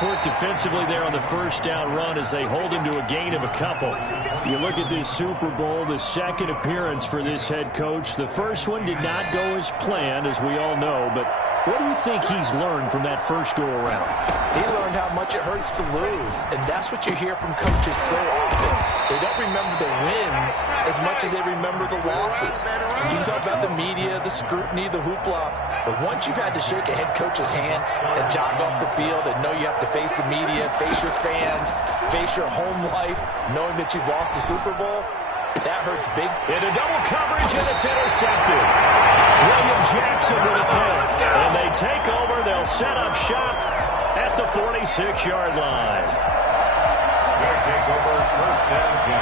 nice work defensively there on the first down run as they hold him to a gain of a couple. You look at this Super Bowl, the second appearance for this head coach. The first one did not go as planned, as we all know, but what do you think he's learned from that first go-around? He learned how much it hurts to lose, and that's what you hear from coaches so often. They don't remember the wins as much as they remember the losses. You can talk about the media, the scrutiny, the hoopla, but once you've had to shake a head coach's hand and jog off the field and know you have to face the media, face your fans, face your home life, knowing that you've lost the Super Bowl, that hurts big. Into double coverage, and it's intercepted. William Jackson with a pick. And they take over. They'll set up shop at the 46-yard line. They'll take over first and 10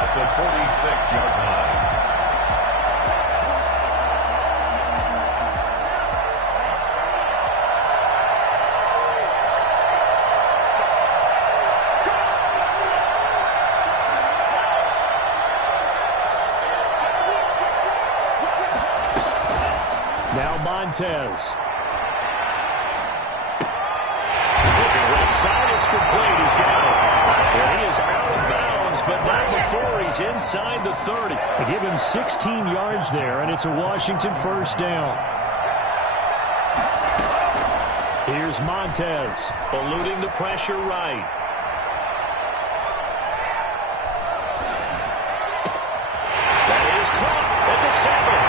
at the 46-yard line. Now Montez. Looking left side, it's complete. He's got it. Well, he is out of bounds, but not before he's inside the 30. They give him 16 yards there, and it's a Washington first down. Here's Montez, eluding the pressure right. That is caught at the 7.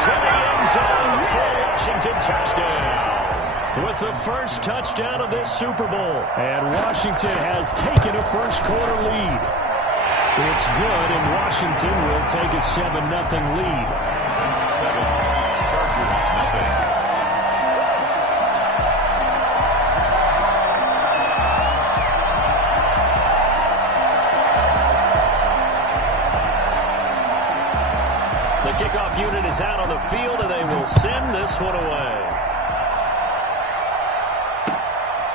To the end zone for a Washington touchdown. With the first touchdown of this Super Bowl. And Washington has taken a first-quarter lead. It's good, and Washington will take a 7-0 lead. 7, Chargers, nothing. The kickoff unit is out on the field, and they will send this one away.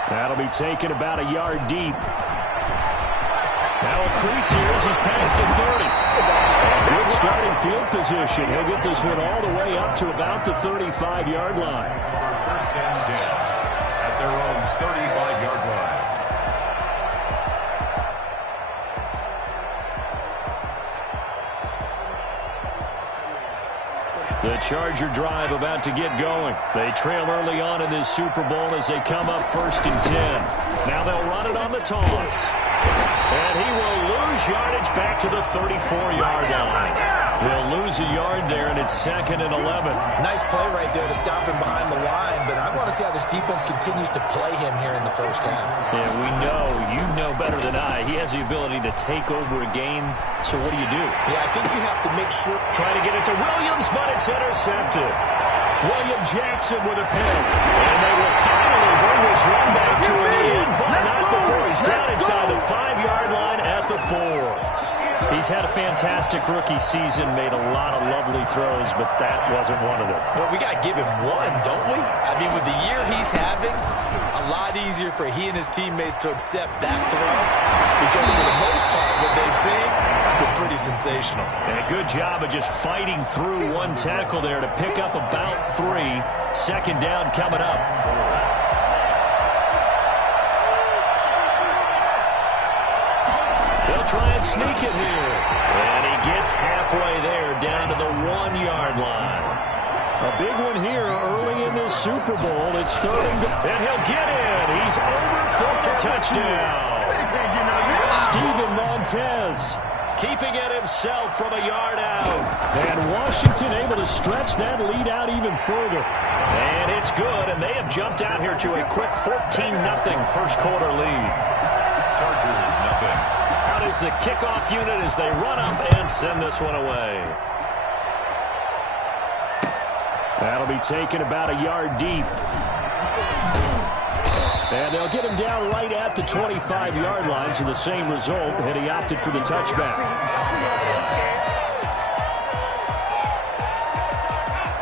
That'll be taken about a yard deep. Now a crease here as he's past the 30. Good starting field position. He'll get this one all the way up to about the 35-yard line. First and 10 at their own 35-yard line. The Charger drive about to get going. They trail early on in this Super Bowl as they come up first and 10. Now they'll run it on the toss. And he will lose yardage back to the 34-yard line. They'll lose a yard there, and it's 2nd and 11. Nice play right there to stop him behind the line, but I want to see how this defense continues to play him here in the first half. Yeah, we know, you know better than I, he has the ability to take over a game, so what do you do? Yeah, I think you have to make sure. Trying to get it to Williams, but it's intercepted. William Jackson with a pick. And they will finally bring this run back to an end, but not before he's down inside the 5-yard line at the 4. He's had a fantastic rookie season, made a lot of lovely throws, but that wasn't one of them. Well, we got to give him one, don't we? I mean, with the year he's having, a lot easier for he and his teammates to accept that throw because for the most part, what they've seen, it's been pretty sensational. And a good job of just fighting through one tackle there to pick up about 3. Second down coming up. They'll try and sneak it here. And he gets halfway there down to the 1-yard line. A big one here early in this Super Bowl. It's 3rd and he'll get in. He's over for a touchdown. Steven Montez keeping it himself from a yard out. And Washington able to stretch that lead out even further. And it's good, and they have jumped out here to a quick 14-0 first-quarter lead. Chargers, nothing. Out is the kickoff unit as they run up and send this one away. That'll be taken about a yard deep. And they'll get him down right at the 25-yard line, so the same result, and he opted for the touchback.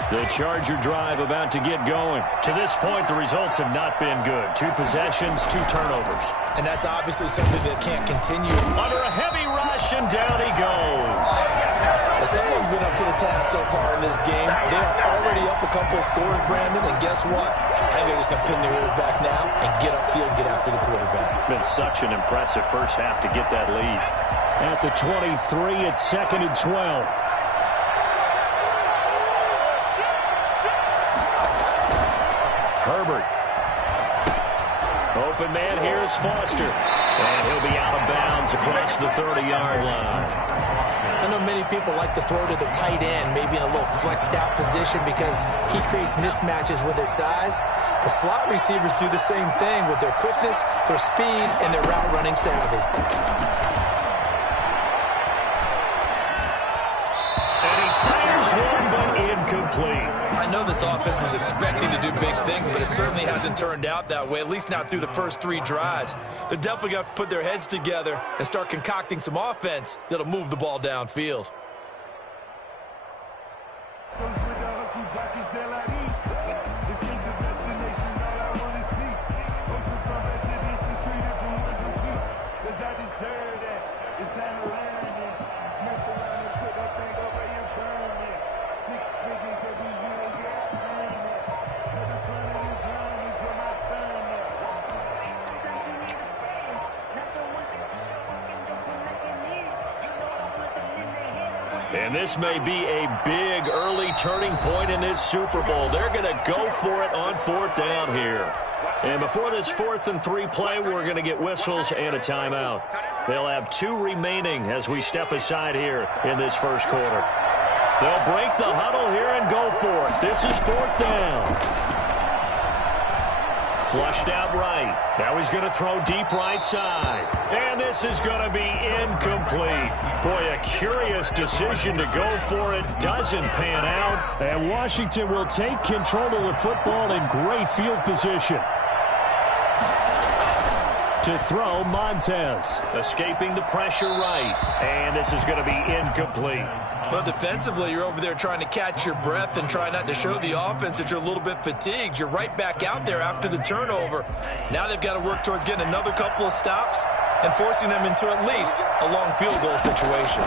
The Charger drive about to get going. To this point, the results have not been good. 2 possessions, 2 turnovers. And that's obviously something that can't continue. Under a heavy rush, and down he goes. Well, someone's been up to the task so far in this game. They are already up a couple of scores, Brandon, and guess what? I think they're just going to pin their ears back now and get upfield and get after the quarterback. Been such an impressive first half to get that lead. At the 23, it's 2nd and 12. Herbert. Open man here is Foster. And he'll be out of bounds across the 30-yard line. I know many people like to throw to the tight end, maybe in a little flexed out position because he creates mismatches with his size. But slot receivers do the same thing with their quickness, their speed, and their route running savvy. And he fires one, but incomplete. I know this offense was expecting to do big things, but it certainly hasn't turned out that way, at least not through the first 3 drives. They're definitely going to have to put their heads together and start concocting some offense that'll move the ball downfield. And this may be a big early turning point in this Super Bowl. They're going to go for it on 4th down here. And before this 4th and 3 play, we're going to get whistles and a timeout. They'll have 2 remaining as we step aside here in this first quarter. They'll break the huddle here and go for it. This is 4th down. Flushed out right. Now he's going to throw deep right side. And this is going to be incomplete. Boy, a curious decision to go for it. Doesn't pan out. And Washington will take control of the football in great field position. To throw, Montez. Escaping the pressure right. And this is going to be incomplete. Well, defensively, you're over there trying to catch your breath and try not to show the offense that you're a little bit fatigued. You're right back out there after the turnover. Now they've got to work towards getting another couple of stops and forcing them into at least a long field goal situation.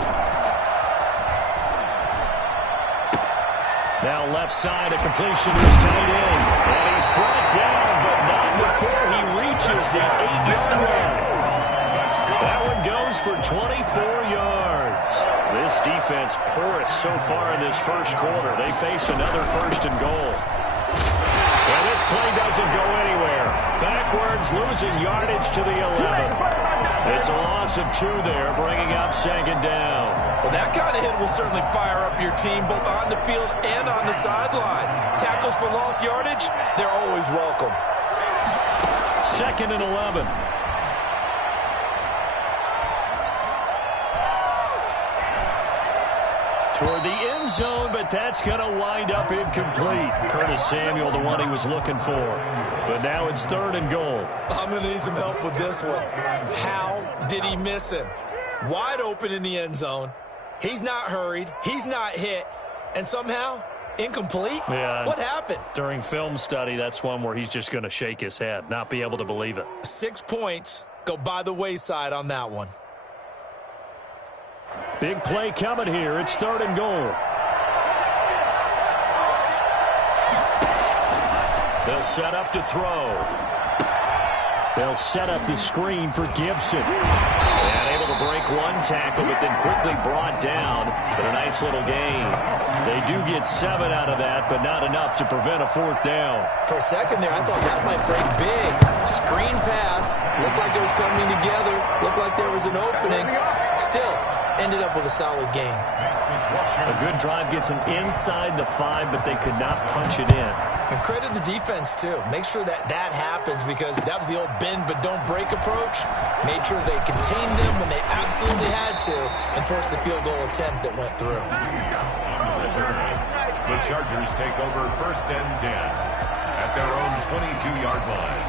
Now left side, a completion to his tight end. And he's brought down, but not before he reaches the 8-yard line. That one goes for 24 yards. This defense porous so far in this first quarter. They face another 1st and goal. And this play doesn't go anywhere. Backwards, losing yardage to the 11. It's a loss of 2 there, bringing up 2nd down. Well, that kind of hit will certainly fire up your team both on the field and on the sideline. Tackles for lost yardage, they're always welcome. 2nd and 11. Toward the end zone, but that's going to wind up incomplete. Curtis Samuel, the one he was looking for. But now it's 3rd and goal. I'm going to need some help with this one. How did he miss him? Wide open in the end zone. He's not hurried. He's not hit. And somehow, incomplete? Yeah. What happened? During film study, that's one where he's just going to shake his head, not be able to believe it. 6 points go by the wayside on that one. Big play coming here. It's 3rd and goal. They'll set up to throw. They'll set up the screen for Gibson. And able to break 1 tackle, but then quickly brought down. But a nice little gain. They do get 7 out of that, but not enough to prevent a 4th down. For a second there, I thought that might break big. Screen pass. Looked like it was coming together. Looked like there was an opening. Still, ended up with a solid game. A good drive gets them inside the 5, but they could not punch it in. And credit the defense, too. Make sure that happens because that was the old bend but don't break approach. Made sure they contained them when they absolutely had to and forced the field goal attempt that went through. The Chargers take over 1st and 10 at their own 22-yard line.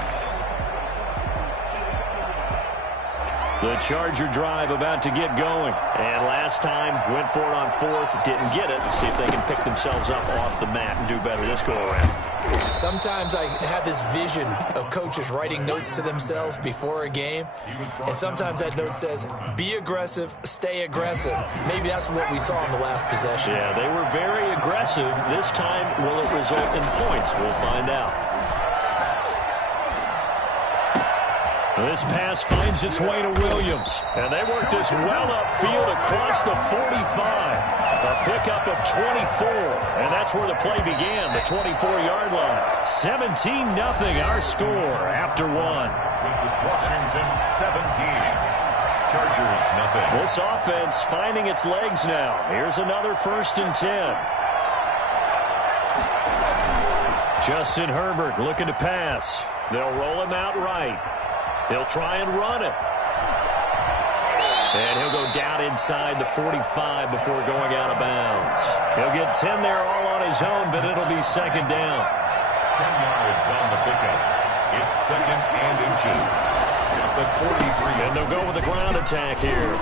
The Charger drive about to get going. And last time, went for it on fourth, didn't get it. See if they can pick themselves up off the mat and do better this go-around. Sometimes I have this vision of coaches writing notes to themselves before a game, and sometimes that note says, be aggressive, stay aggressive. Maybe that's what we saw in the last possession. Yeah, they were very aggressive. This time, will it result in points? We'll find out. This pass finds its way to Williams. And they work this well upfield across the 45. A pickup of 24. And that's where the play began, the 24-yard line. 17-0 our score after one. Washington 17. Chargers nothing. This offense finding its legs now. Here's another 1st and 10. Justin Herbert looking to pass. They'll roll him out right. He'll try and run it. And he'll go down inside the 45 before going out of bounds. He'll get 10 there all on his own, but it'll be 2nd down. 10 yards on the pickup. It's 2nd and inches. At the 43. And they'll go with the ground attack here.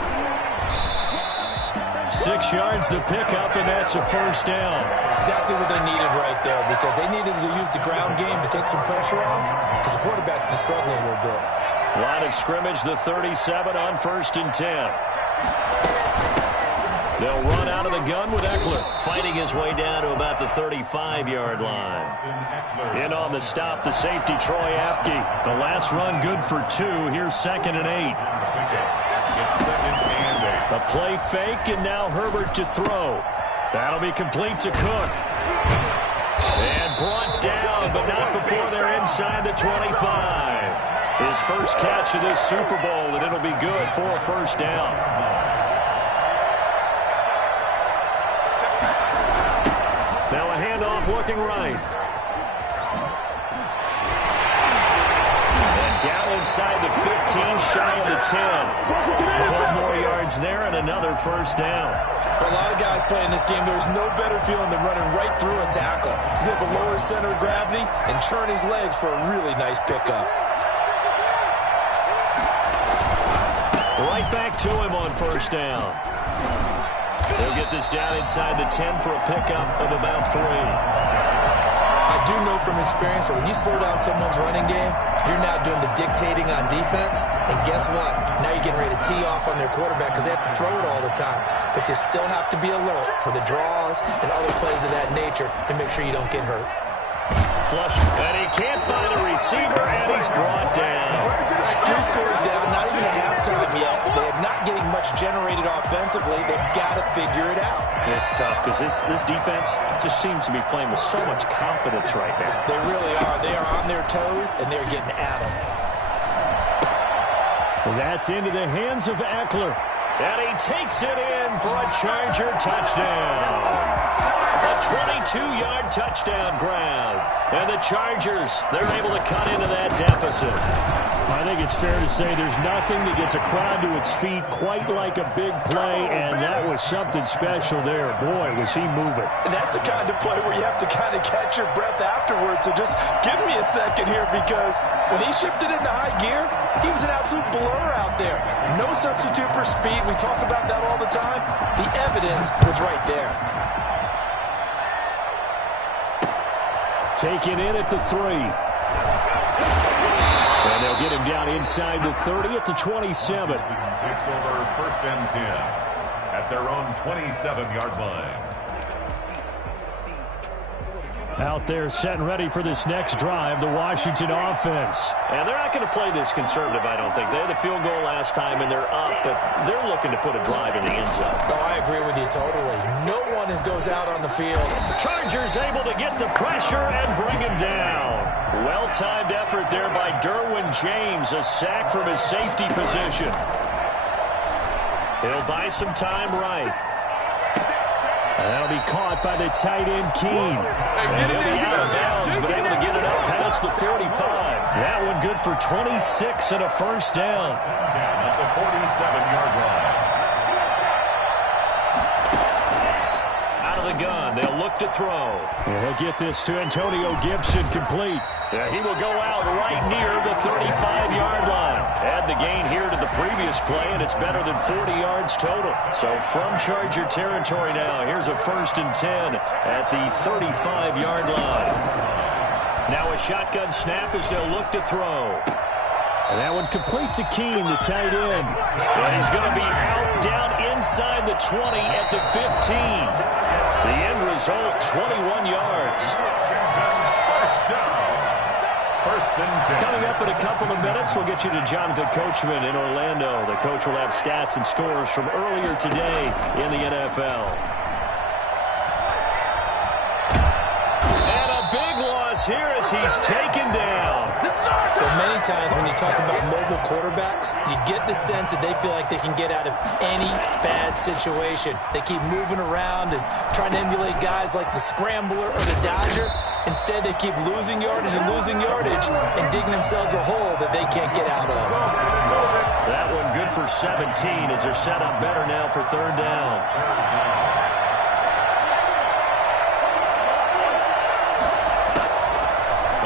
6 yards the pickup, and that's a 1st down. Exactly what they needed right there, because they needed to use the ground game to take some pressure off, because the quarterback's been struggling a little bit. Line of scrimmage, the 37 on 1st and 10. They'll run out of the gun with Eckler, fighting his way down to about the 35-yard line. In on the stop, the safety, Troy Apke. The last run good for 2. Here's 2nd and 8. It's 2nd and 8. A play fake, and now Herbert to throw. That'll be complete to Cook. And brought down, but not before they're inside the 25. His first catch of this Super Bowl, and it'll be good for a 1st down. Now a handoff looking right. And down inside the 15, shy of the 10. 12 more yards there and another 1st down. For a lot of guys playing this game, there's no better feeling than running right through a tackle. He's able to lower his center of gravity and churn his legs for a really nice pickup. Right back to him on 1st down. They'll get this down inside the 10 for a pickup of about 3. I do know from experience that when you slow down someone's running game, you're now doing the dictating on defense. And guess what? Now you're getting ready to tee off on their quarterback because they have to throw it all the time. But you still have to be alert for the draws and other plays of that nature to make sure you don't get hurt. Flush, and he can't find a receiver, and he's brought down. 3 scores down, not even a halftime yet. They're not getting much generated offensively. They've got to figure it out. It's tough because this defense just seems to be playing with so much confidence right now. They really are. They are on their toes, and they're getting at them. That's into the hands of Eckler. And he takes it in for a Charger touchdown. A 22-yard touchdown grab. And the Chargers, they're able to cut into that deficit. I think it's fair to say there's nothing that gets a crowd to its feet quite like a big play, and that was something special there. Boy, was he moving. And that's the kind of play where you have to kind of catch your breath afterwards. So just give me a second here, because when he shifted into high gear, he was an absolute blur out there. No substitute for speed. We talk about that all the time. The evidence was right there. Taken in at the 3. And they'll get him down inside the 30 at the 27. Takes over 1st and 10 at their own 27-yard line. Out there set and ready for this next drive, the Washington offense. And they're not going to play this conservative, I don't think. They had a field goal last time, and they're up, but they're looking to put a drive in the end zone. Oh, I agree with you totally. No one goes out on the field. Chargers able to get the pressure and bring him down. Well-timed effort there by Derwin James, a sack from his safety position. He'll buy some time right. And that'll be caught by the tight end, Keene. And he'll be out of bounds, but able to get it up past the 45. That one good for 26 and a 1st down. At the 47-yard line. Out of the gun. They'll look to throw. And he'll get this to Antonio Gibson complete. Yeah, he will go out right near the 35-yard line. Add the gain here to the previous play, and it's better than 40 yards total. So from Charger territory now, here's a 1st and 10 at the 35-yard line. Now a shotgun snap as they'll look to throw. And that one complete to Keene, the tight end. And he's going to be out down inside the 20 at the 15. The end result, 21 yards. First and 10. Coming up in a couple of minutes, we'll get you to Jonathan Coachman in Orlando. The coach will have stats and scores from earlier today in the NFL. And a big loss here as he's taken down. Well, many times when you talk about mobile quarterbacks, you get the sense that they feel like they can get out of any bad situation. They keep moving around and trying to emulate guys like the Scrambler or the Dodger. Instead, they keep losing yardage and digging themselves a hole that they can't get out of. That one good for 17 as they're set up better now for 3rd down.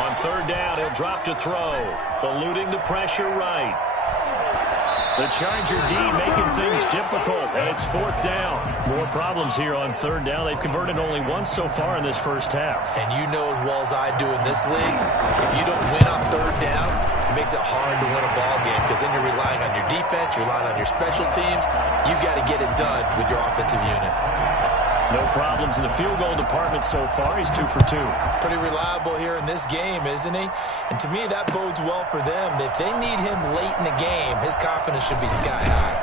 On 3rd down, he'll drop to throw, eluding the pressure right. The Charger D making things difficult, and it's 4th down. More problems here on 3rd down. They've converted only once so far in this first half. And you know as well as I do in this league, if you don't win on 3rd down, it makes it hard to win a ball game because then you're relying on your defense, you're relying on your special teams. You've got to get it done with your offensive unit. No problems in the field goal department so far. He's 2 for 2. Pretty reliable here in this game, isn't he? And to me, that bodes well for them. If they need him late in the game, his confidence should be sky high.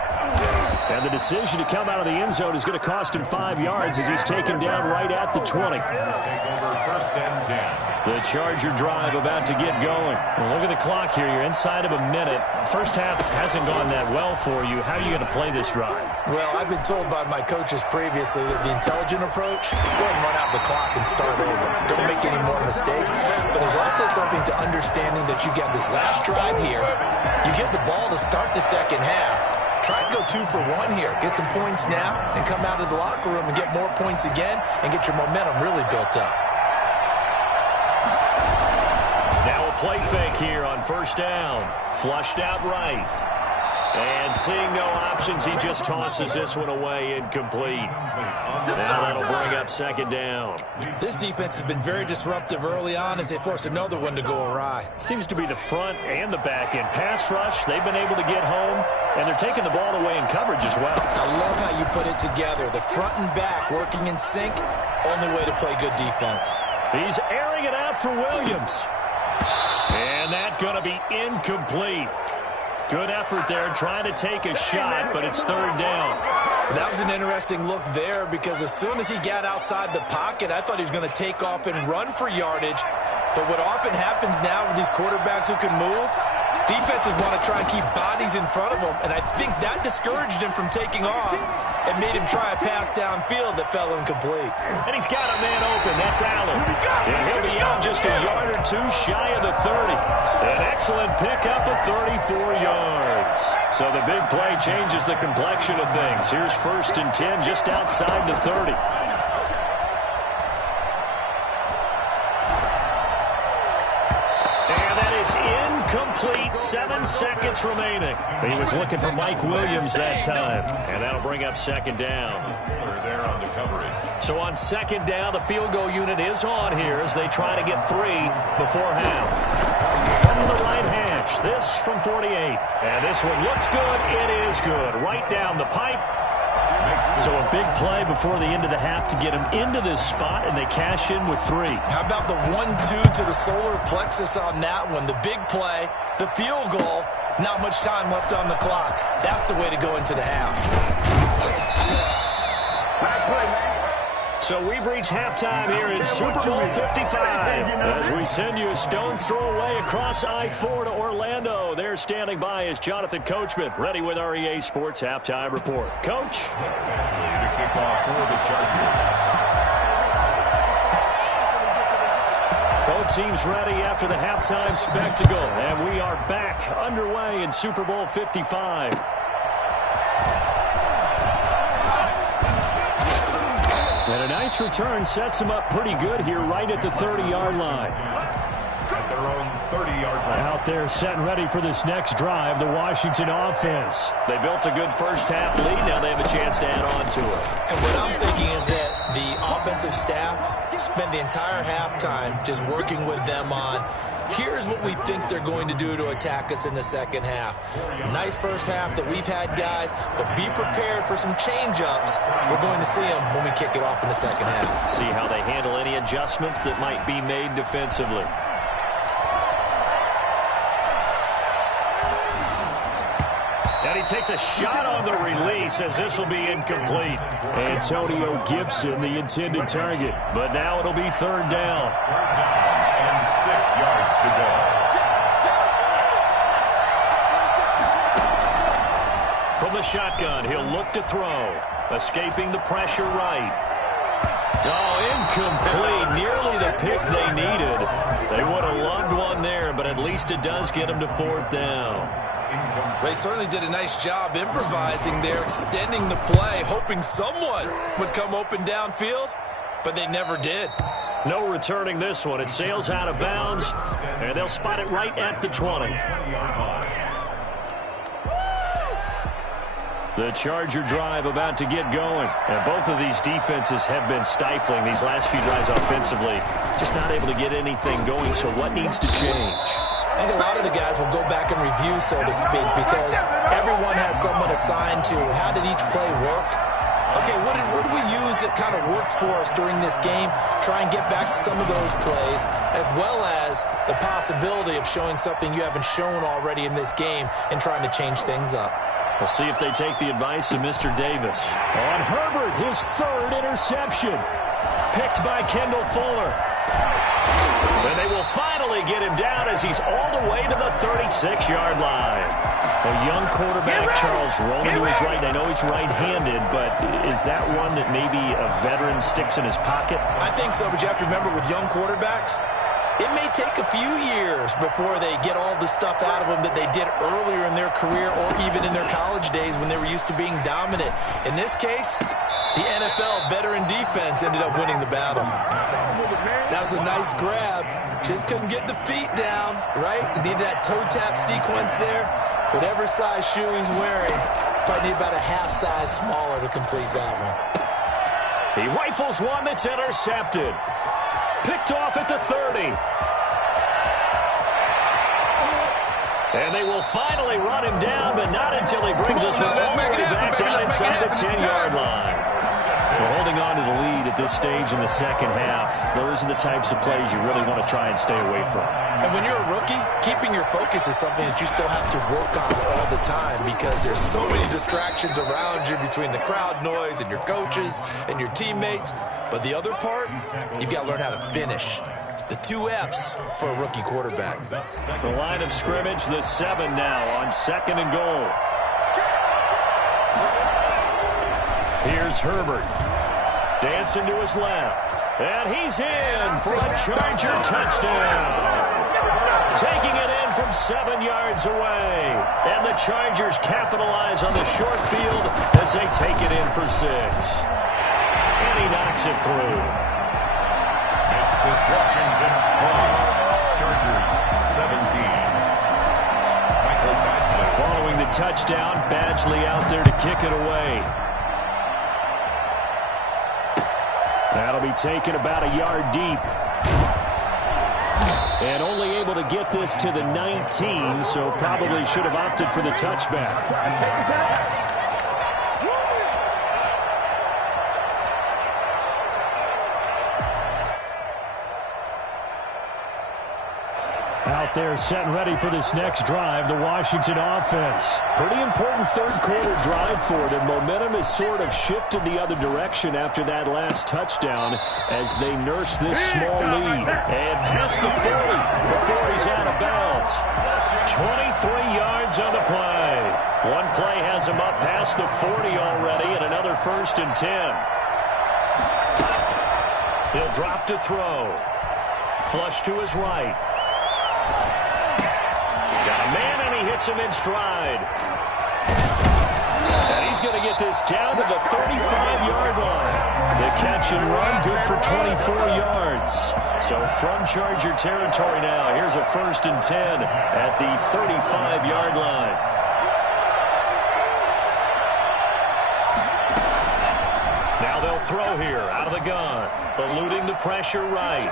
And the decision to come out of the end zone is going to cost him 5 yards as he's taken down right at the 20. Take over 1st and 10. The Charger drive about to get going. Well, look at the clock here. You're inside of a minute. First half hasn't gone that well for you. How are you going to play this drive? Well, I've been told by my coaches previously that the intelligent approach, go ahead and run out the clock and start over. Don't make any more mistakes. But there's also something to understanding that you got this last drive here. You get the ball to start the second half. Try and go 2 for 1 here. Get some points now and come out of the locker room and get more points again and get your momentum really built up. Now a play fake here on 1st down. Flushed out right. And seeing no options, he just tosses this one away incomplete. Now that'll bring up 2nd down. This defense has been very disruptive early on as they force another one to go awry. Seems to be the front and the back end. Pass rush, they've been able to get home, and they're taking the ball away in coverage as well. I love how you put it together. The front and back working in sync, only way to play good defense. He's airing it out for Williams. And that's going to be incomplete. Good effort there, trying to take a shot, but it's 3rd down. That was an interesting look there because as soon as he got outside the pocket, I thought he was going to take off and run for yardage. But what often happens now with these quarterbacks who can move, defenses want to try and keep bodies in front of them, and I think that discouraged him from taking off and made him try a pass downfield that fell incomplete. And he's got a man open. That's Allen. And he'll be out just a yard or 2 shy of the 30. An excellent pickup of 34 yards. So the big play changes the complexion of things. Here's 1st and 10 just outside the 30. Incomplete, 7 seconds remaining. He was looking for Mike Williams that time. And that'll bring up 2nd down. They're there on the coverage. So on 2nd down, the field goal unit is on here as they try to get 3 before half. From the right hash, this from 48. And this one looks good. It is good. Right down the pipe. So a big play before the end of the half to get him into this spot, and they cash in with 3. How about the 1-2 to the solar plexus on that one? The big play, the field goal, not much time left on the clock. That's the way to go into the half. So we've reached halftime here in Super Bowl 55 as we send you a stone's throw away across I-4 to Orlando. There standing by is Jonathan Coachman, ready with our EA Sports Halftime Report. Coach. Ready to kick off for the Chargers. Both teams ready after the halftime spectacle, and we are back underway in Super Bowl 55. And a nice return sets him up pretty good here right at the 30-yard line. At their own 30-yard line. Out there set and ready for this next drive, the Washington offense. They built a good first-half lead. Now they have a chance to add on to it. And what I'm thinking is that the offensive staff spent the entire halftime just working with them on, here's what we think they're going to do to attack us in the second half. Nice first half that we've had, guys, but be prepared for some change-ups. We're going to see them when we kick it off in the second half. See how they handle any adjustments that might be made defensively. And he takes a shot on the release as this will be incomplete. Antonio Gibson, the intended target. But now it'll be third down. And 6 yards to go. From the shotgun, he'll look to throw. Escaping the pressure right. Oh, incomplete. Nearly the pick they needed. They would have loved one there, but at least it does get them to fourth down. They certainly did a nice job improvising there, extending the play, hoping someone would come open downfield, but they never did. No returning this one. It sails out of bounds, and they'll spot it right at the 20. The Charger drive about to get going. And both of these defenses have been stifling these last few drives offensively. Just not able to get anything going, so what needs to change? I think a lot of the guys will go back and review, so to speak, because everyone has someone assigned to how did each play work. Okay, what did we use that kind of worked for us during this game? Try and get back to some of those plays, as well as the possibility of showing something you haven't shown already in this game and trying to change things up. We'll see if they take the advice of Mr. Davis. On Herbert, his third interception. Picked by Kendall Fuller. And they will finally get him down as he's all the way to the 36-yard line. A young quarterback, Charles, rolling to his right. I know he's right-handed, but is that one that maybe a veteran sticks in his pocket? I think so, but you have to remember with young quarterbacks, it may take a few years before they get all the stuff out of them that they did earlier in their career or even in their college days when they were used to being dominant. In this case, the NFL veteran defense ended up winning the battle. That was a nice grab. Just couldn't get the feet down, right? He needed that toe tap sequence there. Whatever size shoe he's wearing, probably need about a half size smaller to complete that one. He rifles one that's intercepted. Picked off at the 30. And they will finally run him down, but not until he brings us all the way back down inside the 10-yard line. We're holding on to the lead at this stage in the second half. Those are the types of plays you really want to try and stay away from. And when you're a rookie, keeping your focus is something that you still have to work on all the time because there's so many distractions around you between the crowd noise and your coaches and your teammates. But the other part, you've got to learn how to finish. It's the 2 F's for a rookie quarterback. The line of scrimmage, the 7 now on 2nd and goal. Here's Herbert. Dancing to his left. And he's in for a Charger touchdown. Taking it in from 7 yards away. And the Chargers capitalize on the short field as they take it in for 6. And he knocks it through. Makes this Washington 20. Chargers 17. Michael Badgley. Following the touchdown, Badgley out there to kick it away. That'll be taken about a yard deep. And only able to get this to the 19, so probably should have opted for the touchback. Out there set and ready for this next drive, the Washington offense. Pretty important third-quarter drive for them. Momentum has sort of shifted the other direction after that last touchdown as they nurse this small lead. And past the 40 before he's out of bounds. 23 yards on the play. One play has him up past the 40 already, and another 1st and 10. He'll drop to throw. Flush to his right. Got a man, and he hits him in stride. And he's going to get this down to the 35-yard line. The catch and run, good for 24 yards. So from Charger territory now, here's a 1st and 10 at the 35-yard line. Now they'll throw here out of the gun, eluding the pressure right.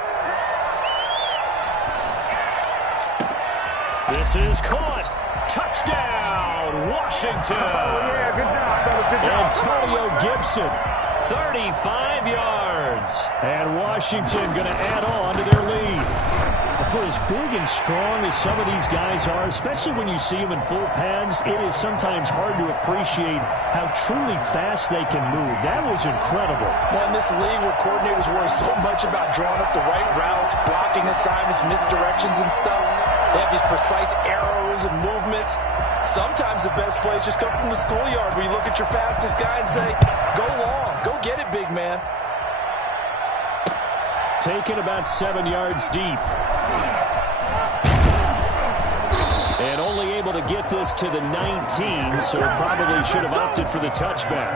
This is caught. Touchdown, Washington. Yeah, good job, brother. Good job. Antonio Gibson, 35 yards. And Washington going to add on to their lead. For as big and strong as some of these guys are, especially when you see them in full pads, it is sometimes hard to appreciate how truly fast they can move. That was incredible. Well, in this league where coordinators worry so much about drawing up the right routes, blocking assignments, misdirections and stuff, they have these precise arrows and movements. Sometimes the best plays just come from the schoolyard where you look at your fastest guy and say, go long, go get it, big man. Taken about 7 yards deep. And only able to get this to the 19, so probably should have opted for the touchback.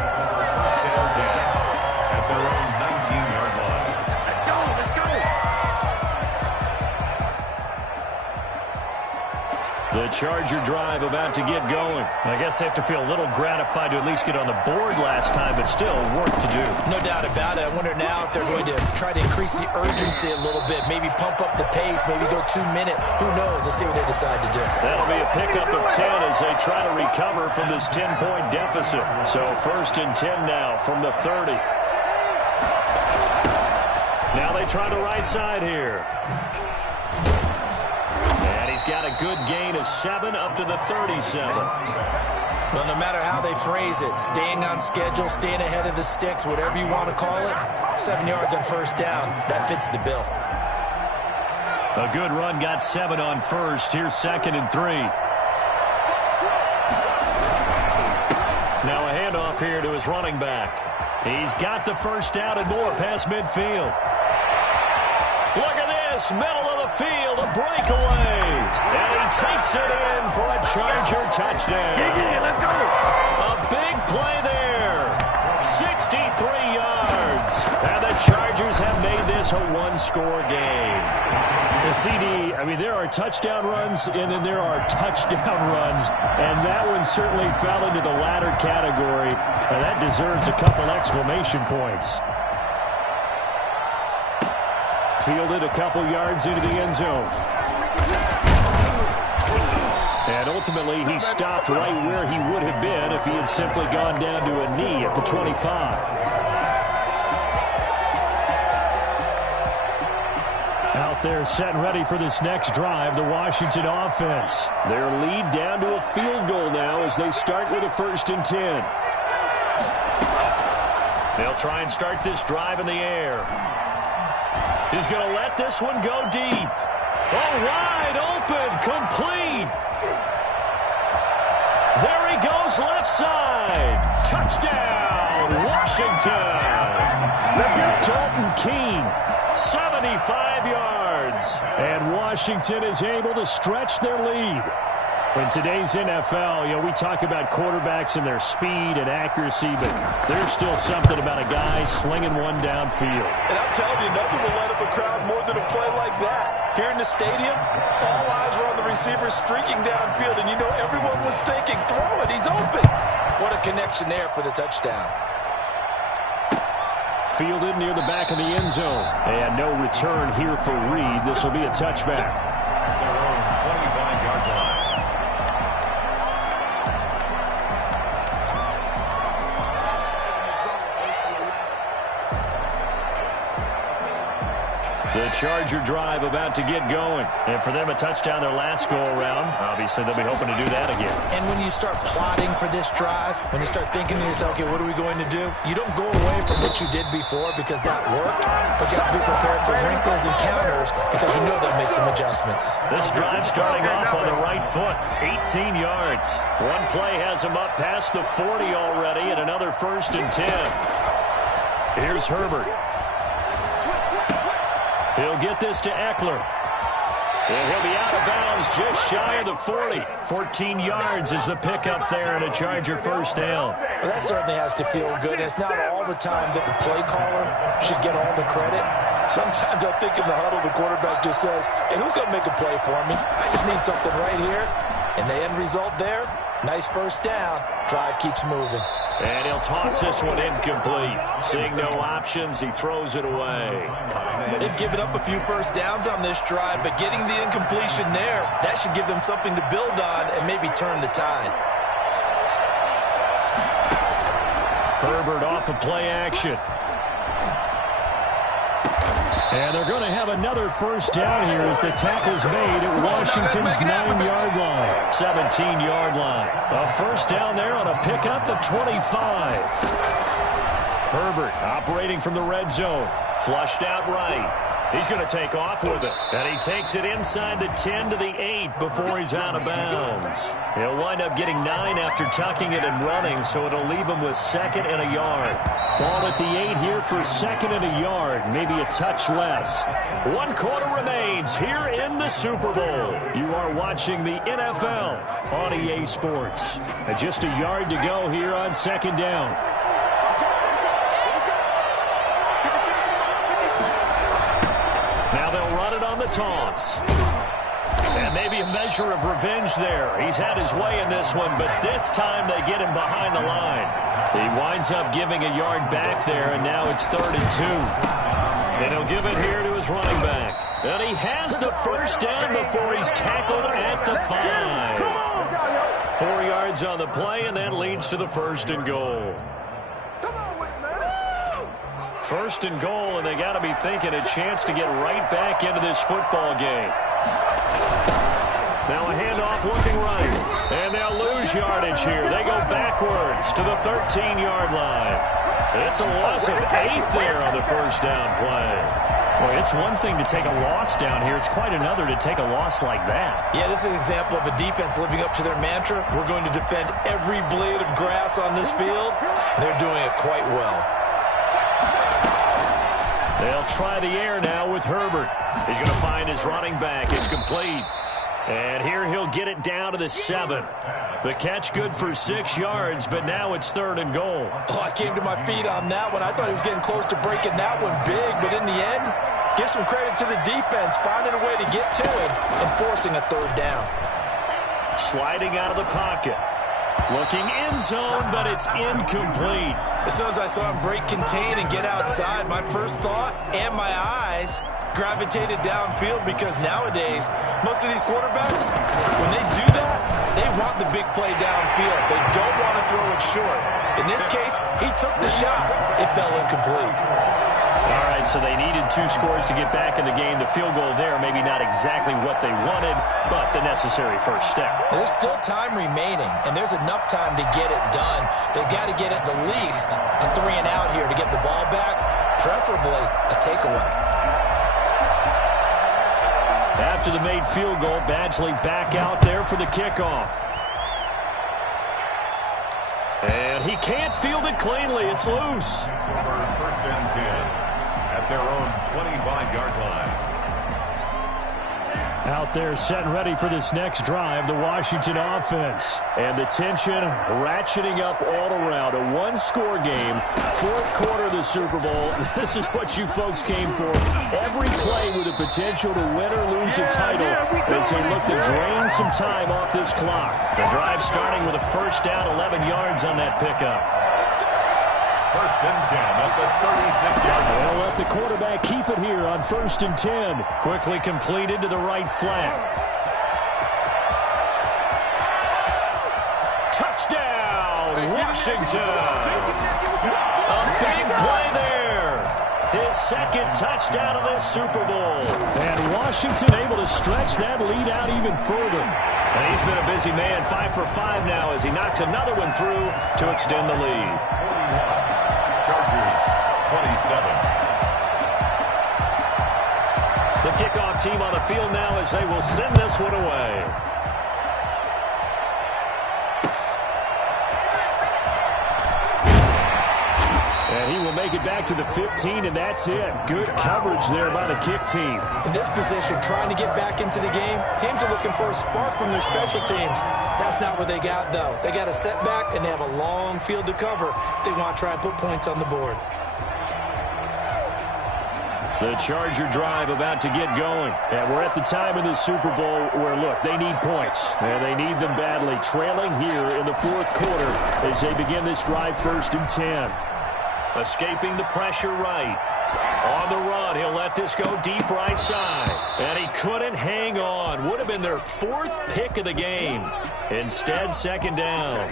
At their own 19-yard line. Let's go, let's go. The Charger drive about to get going. I guess they have to feel a little gratified to at least get on the board last time, but still work to do. No doubt about it. I wonder now if they're going to try to increase the urgency a little bit, maybe pump up the pace, maybe go 2-minute. Who knows? Let's see what they decide to do. That'll be a pickup of 10 as they try to recover from this 10-point deficit. So 1st and 10 now from the 30. Now they try the right side here. And he's got a good gain of 7 up to the 37. Well, no matter how they phrase it, staying on schedule, staying ahead of the sticks, whatever you want to call it, 7 yards on 1st down, that fits the bill. A good run got 7 on 1st. Here's 2nd and 3. Now a handoff here to his running back. He's got the 1st down and more past midfield. Look at this, middle of the field, a breakaway. And he takes it in for a Charger touchdown. Let's go. A big play there. 63 yards. And the Chargers have made this a one-score game. The CD, I mean, there are touchdown runs, and then there are touchdown runs. And that one certainly fell into the latter category. And that deserves a couple exclamation points. Fielded a couple yards into the end zone. And ultimately, he stopped right where he would have been if he had simply gone down to a knee at the 25. Out there set and ready for this next drive, the Washington offense. Their lead down to a field goal now as they start with a 1st and 10. They'll try and start this drive in the air. He's going to let this one go deep. Oh, wide open, complete. There he goes, left side. Touchdown, Washington. Dalton Keene, 75 yards. And Washington is able to stretch their lead. In today's NFL, you know, we talk about quarterbacks and their speed and accuracy, but there's still something about a guy slinging one downfield. And I'm telling you, nothing will light up a crowd more than a play like that. Here in the stadium, all eyes were on the receiver streaking downfield, and you know everyone was thinking, throw it, he's open. What a connection there for the touchdown. Fielded near the back of the end zone. And no return here for Reed. This will be a touchback. Their own 25-yard line. The Charger drive about to get going. And for them, a touchdown their last go-around. Obviously, they'll be hoping to do that again. And when you start plotting for this drive, when you start thinking to yourself, okay, what are we going to do? You don't go away from what you did before because that worked, but you have to be prepared for wrinkles and counters because you know they'll make some adjustments. This drive starting off on the right foot, 18 yards. One play has him up past the 40 already, and another 1st and 10. Here's Herbert. He'll get this to Eckler. And he'll be out of bounds just shy of the 40. 14 yards is the pickup there and a Charger first down. Well, that certainly has to feel good. It's not all the time that the play caller should get all the credit. Sometimes I think in the huddle, the quarterback just says, hey, who's going to make a play for me? I just need something right here. And the end result there, nice first down. Drive keeps moving. And he'll toss this one incomplete. Seeing no options, he throws it away. They've given up a few first downs on this drive, but getting the incompletion there, that should give them something to build on and maybe turn the tide. Herbert off of play action. And they're going to have another first down here as the tackle's made at Washington's 9-yard line. 17-yard line. A first down there on a pickup at 25. Herbert operating from the red zone. Flushed out right. He's going to take off with it. And he takes it inside the 10 to the 8 before he's out of bounds. He'll wind up getting 9 after tucking it and running, so it'll leave him with 2nd and a yard. Ball at the 8 here for 2nd and a yard, maybe a touch less. 1 quarter remains here in the Super Bowl. You are watching the NFL on EA Sports. And just a yard to go here on 2nd down. Now they'll run it on the toss. And maybe a measure of revenge there. He's had his way in this one, but this time they get him behind the line. He winds up giving a yard back there, and now it's 3rd and 2. And he'll give it here to his running back. And he has the first down before he's tackled at the 5. 4 yards on the play, and that leads to the 1st and goal. 1st and goal, and they got to be thinking a chance to get right back into this football game. Now a handoff looking right, and they'll lose yardage here. They go backwards to the 13-yard line. It's a loss of 8 there on the first down play. Well, it's one thing to take a loss down here. It's quite another to take a loss like that. Yeah, this is an example of a defense living up to their mantra. We're going to defend every blade of grass on this field, and they're doing it quite well. They'll try the air now with Herbert. He's going to find his running back. It's complete. And here he'll get it down to the 7. The catch good for 6 yards, but now it's 3rd and goal. Oh, I came to my feet on that one. I thought he was getting close to breaking that one big, but in the end, give some credit to the defense, finding a way to get to it and forcing a 3rd down. Sliding out of the pocket. Looking end zone, but it's incomplete. As soon as I saw him break contain and get outside, my first thought and my eyes gravitated downfield, because nowadays, most of these quarterbacks, when they do that, they want the big play downfield. They don't want to throw it short. In this case, he took the shot. It fell incomplete. All right, so they needed 2 scores to get back in the game. The field goal there, maybe not exactly what they wanted, but the necessary first step. There's still time remaining, and there's enough time to get it done. They've got to get at the least a 3 and out here to get the ball back, preferably a takeaway. After the made field goal, Badgley back out there for the kickoff. And he can't field it cleanly. It's loose. It's over 1st and 10 at their own 25-yard line. Out there set and ready for this next drive, the Washington offense. And the tension ratcheting up all around. A 1-score game, 4th quarter of the Super Bowl. This is what you folks came for. Every play with the potential to win or lose a title as they look to drain some time off this clock. The drive starting with a first down, 11 yards on that pickup. 1st and 10 at the 36-yard line. They'll let the quarterback keep it here on 1st and 10. Quickly completed to the right flat. Touchdown, Washington. A big play there. His 2nd touchdown of this Super Bowl. And Washington able to stretch that lead out even further. And he's been a busy man, 5 for 5 now as he knocks another one through to extend the lead. Chargers 27. The kickoff team on the field now as they will send this one away. And he will make it back to the 15, and that's it. Good coverage there by the kick team. In this position, trying to get back into the game, teams are looking for a spark from their special teams. That's not what they got, though. They got a setback, and they have a long field to cover if they want to try and put points on the board. The Charger drive about to get going. And we're at the time in the Super Bowl where, look, they need points. And they need them badly. Trailing here in the fourth quarter as they begin this drive, 1st and 10. Escaping the pressure right. On the run, he'll let this go deep right side. And he couldn't hang on. Would have been their 4th pick of the game. Instead, 2nd down.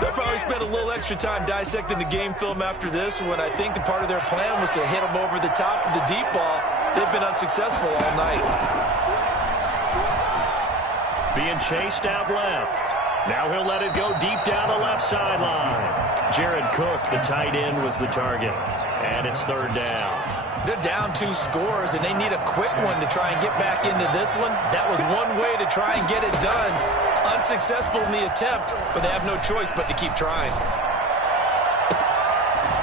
They'll probably spend a little extra time dissecting the game film after this one. I think the part of their plan was to hit them over the top of the deep ball. They've been unsuccessful all night. Being chased out left. Now he'll let it go deep down the left sideline. Jared Cook, the tight end, was the target. And it's 3rd down. They're down 2 scores, and they need a quick one to try and get back into this one. That was one way to try and get it done. Unsuccessful in the attempt, but they have no choice but to keep trying.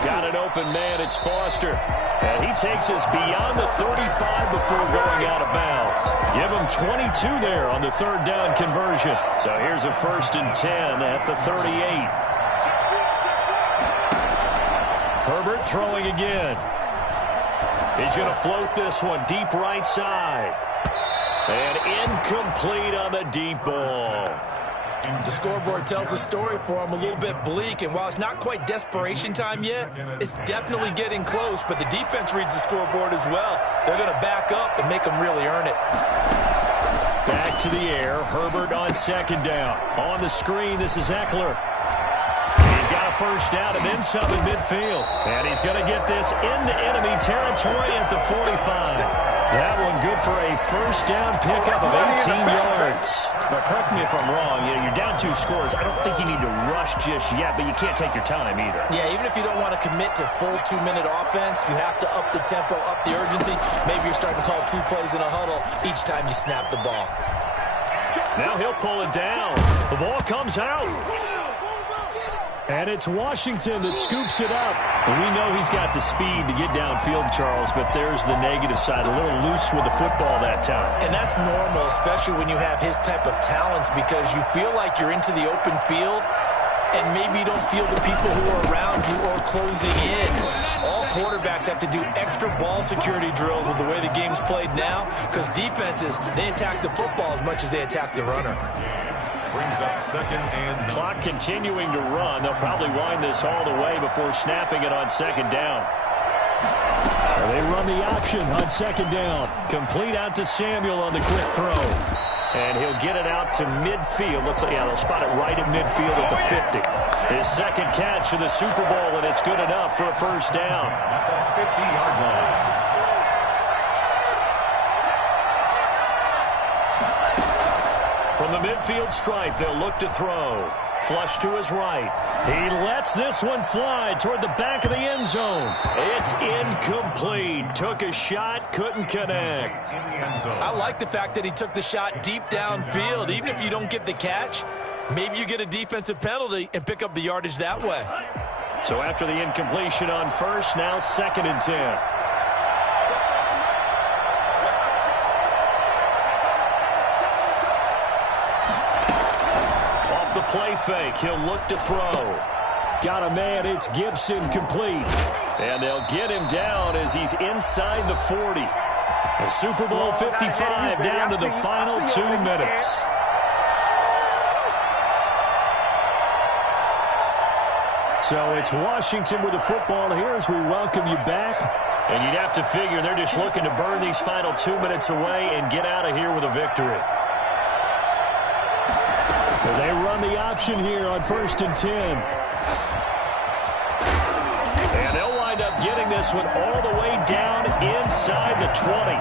Got an open man. It's Foster. And he takes us beyond the 35 before going out of bounds. Give him 22 there on the 3rd down conversion. So here's a 1st and 10 at the 38. Herbert throwing again. He's going to float this one deep right side. And incomplete on the deep ball. The scoreboard tells a story for him, a little bit bleak, and while it's not quite desperation time yet, it's definitely getting close, but the defense reads the scoreboard as well. They're going to back up and make them really earn it. Back to the air. Herbert on 2nd down. On the screen, this is Eckler. He's got a 1st down and then some in midfield. And he's going to get this into enemy territory at the 45. That one good for a 1st down pickup of 18 yards. But correct me if I'm wrong. You're down 2 scores. I don't think you need to rush just yet, but you can't take your time either. Yeah, even if you don't want to commit to full 2-minute offense, you have to up the tempo, up the urgency. Maybe you're starting to call 2 plays in a huddle each time you snap the ball. Now he'll pull it down. The ball comes out. And it's Washington that scoops it up. And we know he's got the speed to get downfield, Charles, but there's the negative side. A little loose with the football that time. And that's normal, especially when you have his type of talents, because you feel like you're into the open field and maybe you don't feel the people who are around you or closing in. All quarterbacks have to do extra ball security drills with the way the game's played now, because defenses, they attack the football as much as they attack the runner. Brings up 2nd and 9. Clock continuing to run. They'll probably wind this all the way before snapping it on 2nd down. They run the option on 2nd down. Complete out to Samuel on the quick throw. And he'll get it out to midfield. Let's say, yeah, they'll spot it right at midfield at the 50. His 2nd catch of the Super Bowl, and it's good enough for a 1st down. At the 50-yard line. From the midfield stripe, they'll look to throw. Flush to his right. He lets this one fly toward the back of the end zone. It's incomplete. Took a shot, couldn't connect. I like the fact that he took the shot deep downfield. Even if you don't get the catch, maybe you get a defensive penalty and pick up the yardage that way. So after the incompletion on 1st, now 2nd and 10. Play fake. He'll look to throw. Got a man. It's Gibson complete. And they'll get him down as he's inside the 40. The Super Bowl 55 down to the final 2 minutes. So it's Washington with the football here as we welcome you back. And you'd have to figure they're just looking to burn these final 2 minutes away and get out of here with a victory. They run the option here on 1st and 10. And they'll wind up getting this one all the way down inside the 20.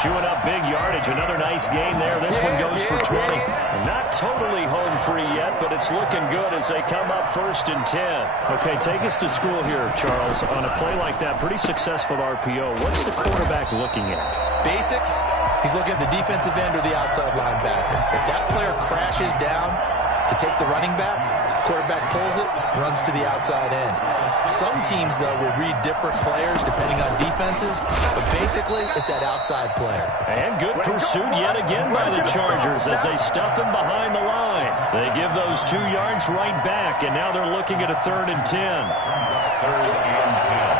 Chewing up big yardage. Another nice gain there. This one goes for 20. Not totally home free yet, but it's looking good as they come up 1st and 10. Okay, take us to school here, Charles. On a play like that, pretty successful RPO. What's the quarterback looking at? Basics. He's looking at the defensive end or the outside linebacker. If that player crashes down to take the running back, Quarterback pulls it, runs to the outside end. Some teams, though, will read different players depending on defenses, but basically it's that outside player. And good pursuit yet again by the Chargers as they stuff him behind the line. They give those 2 yards right back, and now they're looking at a 3rd and 10. 3rd and 10.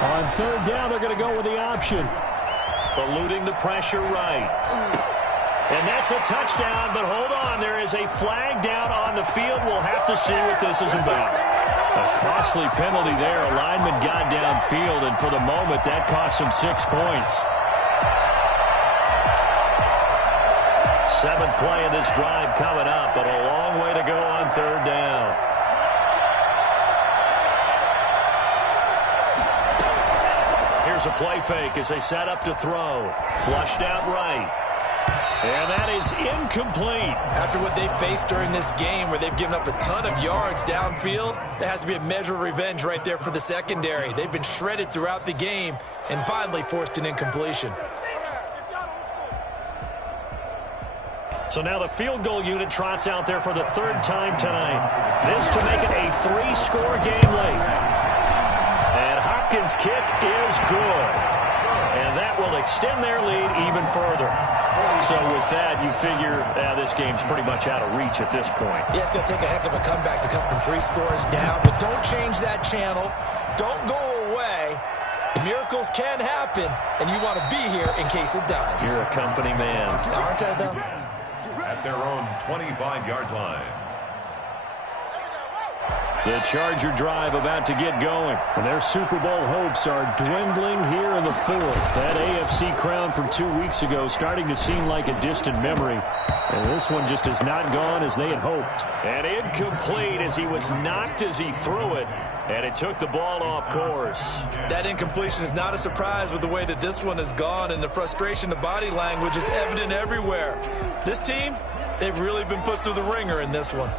On 3rd down, they're going to go with the option. Eluding the pressure right. And that's a touchdown, but hold on. There is a flag down on the field. We'll have to see what this is about. A costly penalty there. A lineman got downfield, and for the moment, that cost him 6 points. 7th play of this drive coming up, but a long way to go on 3rd down. Here's a play fake as they set up to throw. Flushed out right. And that is incomplete. After what they've faced during this game where they've given up a ton of yards downfield, there has to be a measure of revenge right there for the secondary. They've been shredded throughout the game and finally forced an incompletion. So now the field goal unit trots out there for the 3rd time tonight. This to make it a 3-score game late. And Hopkins' kick is good. And that will extend their lead even further. So with that, you figure this game's pretty much out of reach at this point. Yeah, it's going to take a heck of a comeback to come from 3 scores down. But don't change that channel. Don't go away. Miracles can happen, and you want to be here in case it does. You're a company man. Aren't I, though? At their own 25-yard line. The Charger drive about to get going. And their Super Bowl hopes are dwindling here in the 4th. That AFC crown from 2 weeks ago starting to seem like a distant memory. And this one just has not gone as they had hoped. And incomplete as he was knocked as he threw it. And it took the ball off course. That incompletion is not a surprise with the way that this one has gone, and the frustration of body language is evident everywhere. This team, they've really been put through the ringer in this one.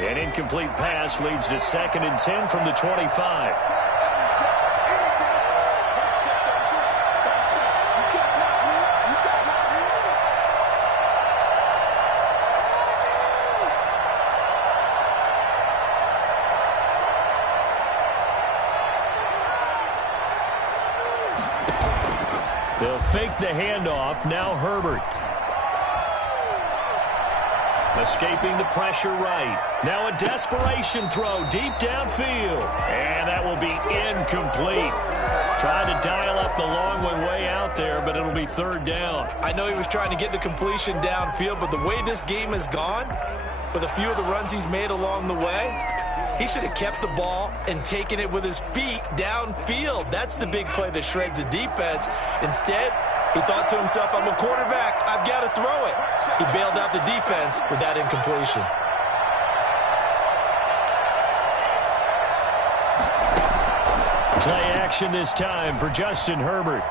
An incomplete pass leads to 2nd and 10 from the 25. They'll fake the handoff. Now Herbert. Escaping the pressure right. Now a desperation throw deep downfield. And that will be incomplete. Trying to dial up the long way out there, but it'll be 3rd down. I know he was trying to get the completion downfield, but the way this game has gone, with a few of the runs he's made along the way, he should have kept the ball and taken it with his feet downfield. That's the big play that shreds the defense. Instead, he thought to himself, I'm a quarterback, I've got to throw it. He bailed out the defense with that incompletion. Play action this time for Justin Herbert.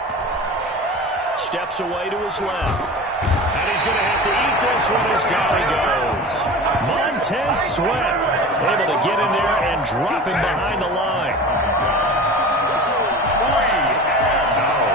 Steps away to his left. And he's going to have to eat this one as down he goes. Montez Sweat able to get in there and drop him behind the line. 3 and out.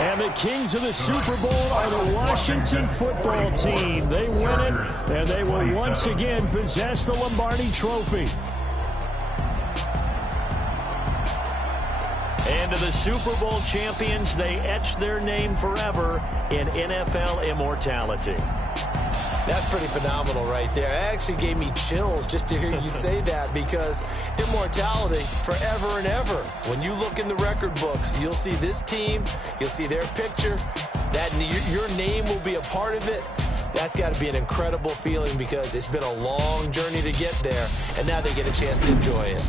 And the kings of the Super Bowl are the Washington football team. They win it, and they will once again possess the Lombardi Trophy. And to the Super Bowl champions, they etch their name forever in NFL immortality. That's pretty phenomenal right there. It actually gave me chills just to hear you say that, because immortality forever and ever. When you look in the record books, you'll see this team, you'll see their picture, that your name will be a part of it. That's got to be an incredible feeling, because it's been a long journey to get there, and now they get a chance to enjoy it.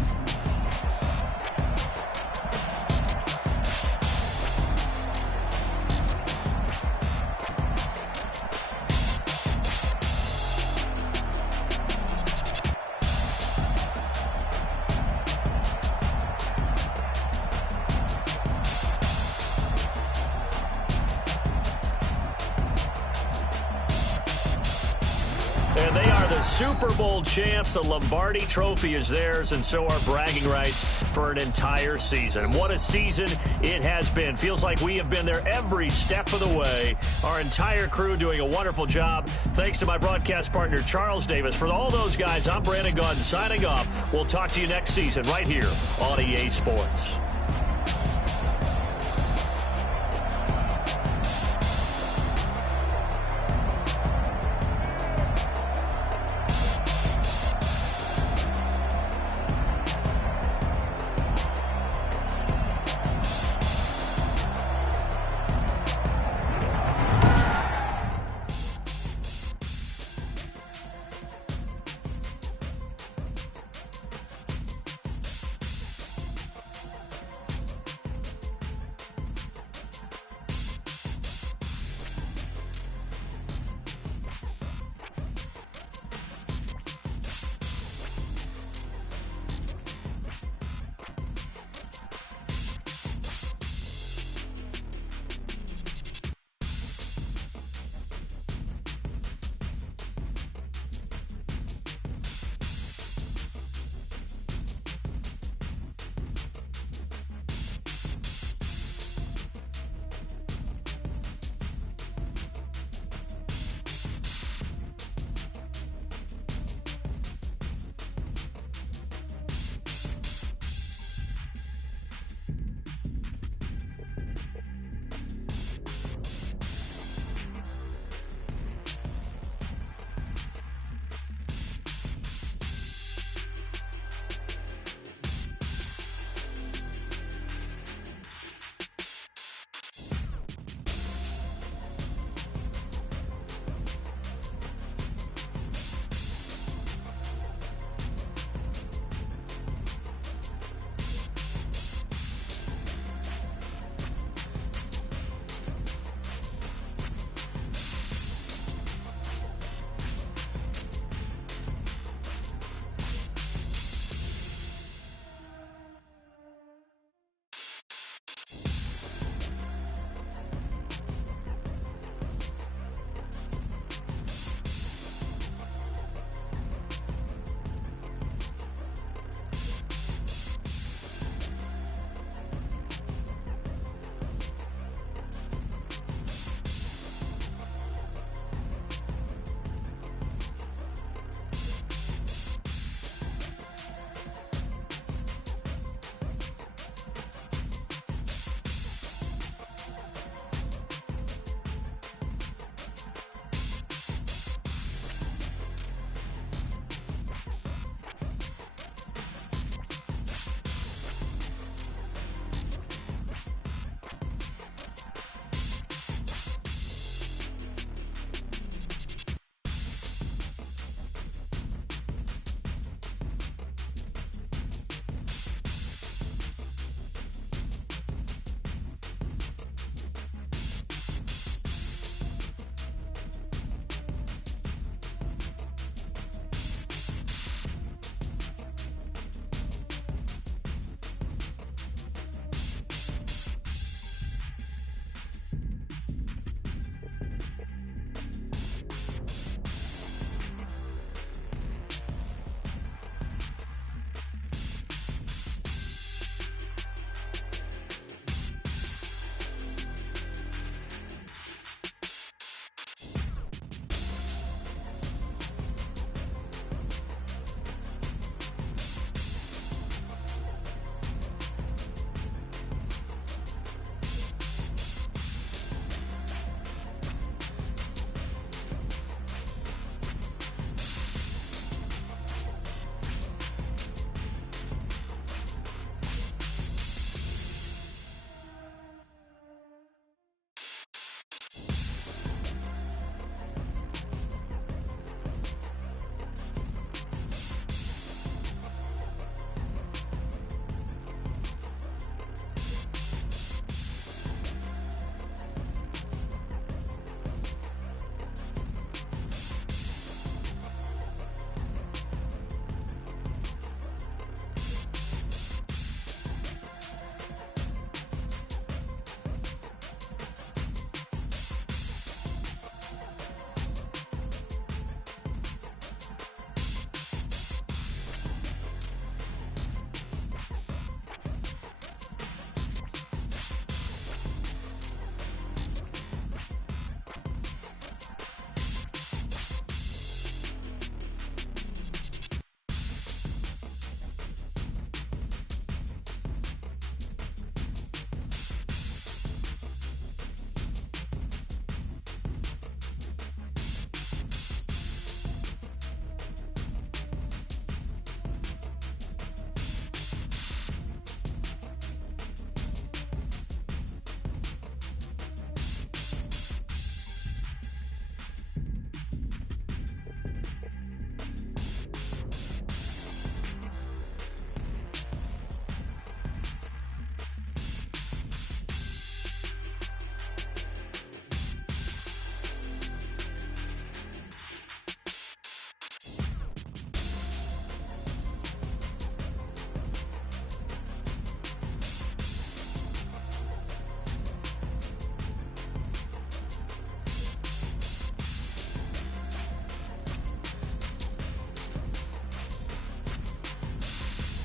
And they are the Super Bowl champs. The Lombardi Trophy is theirs, and so are bragging rights for an entire season. What a season it has been. Feels like we have been there every step of the way. Our entire crew doing a wonderful job. Thanks to my broadcast partner, Charles Davis. For all those guys, I'm Brandon Gaudin signing off. We'll talk to you next season right here on EA Sports.